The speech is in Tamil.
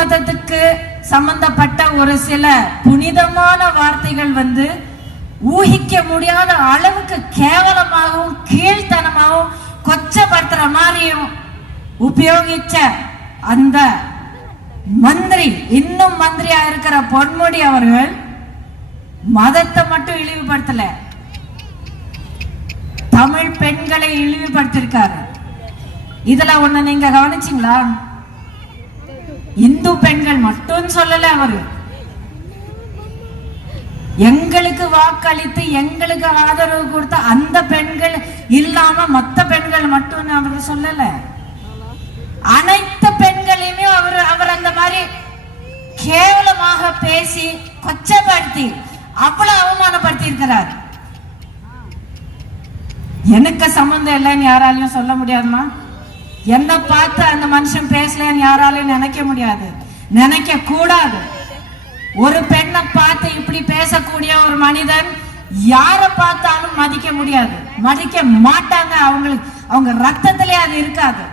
மதத்துக்கு சம்பந்தப்பட்ட ஒரு சில புனிதமான வார்த்தைகள் ஊகிக்க முடியாத அளவுக்கு கேவலமாகவும் கீழ்த்தனமாகவும் கொச்சப்படுத்துற மாதிரியும் உபயோகிச்ச அந்த மந்திரி, இன்னும் மந்திரியா இருக்கிற பொன்முடி அவர்கள் மதத்தை மட்டும் இழிவுபடுத்தல, தமிழ் பெண்களை இழிவுபடுத்திருக்காரு. இதுல ஒண்ணு நீங்க கவனிச்சீங்களா? இந்து பெண்கள் மட்டும் சொல்லல, அவரு எங்களுக்கு வாக்களித்து எங்களுக்கு ஆதரவு கொடுத்த அந்த பெண்கள் இல்லாம மத்த பெண்கள் மட்டும் அவர் சொல்லல, அனைத்து பெண்களையுமே அவர் அந்த மாதிரி கேவலமாக பேசி கொச்சப்படுத்தி அவ்வளவு அவமானப்படுத்தி இருக்கிறார். எனக்கு சம்பந்தம் இல்லைன்னு யாராலையும் சொல்ல முடியாதுமா. என்ன பார்த்து அந்த மனுஷன் பேசலன்னு யாராலையும் நினைக்க முடியாது, நினைக்க கூடாது. ஒரு பெண்ணை பார்த்து இப்படி பேசக்கூடிய ஒரு மனிதன் யாரை பார்த்தாலும் மதிக்க முடியாது, மதிக்க மாட்டாங்க. அவங்க ரத்தத்திலே அது இருக்காது.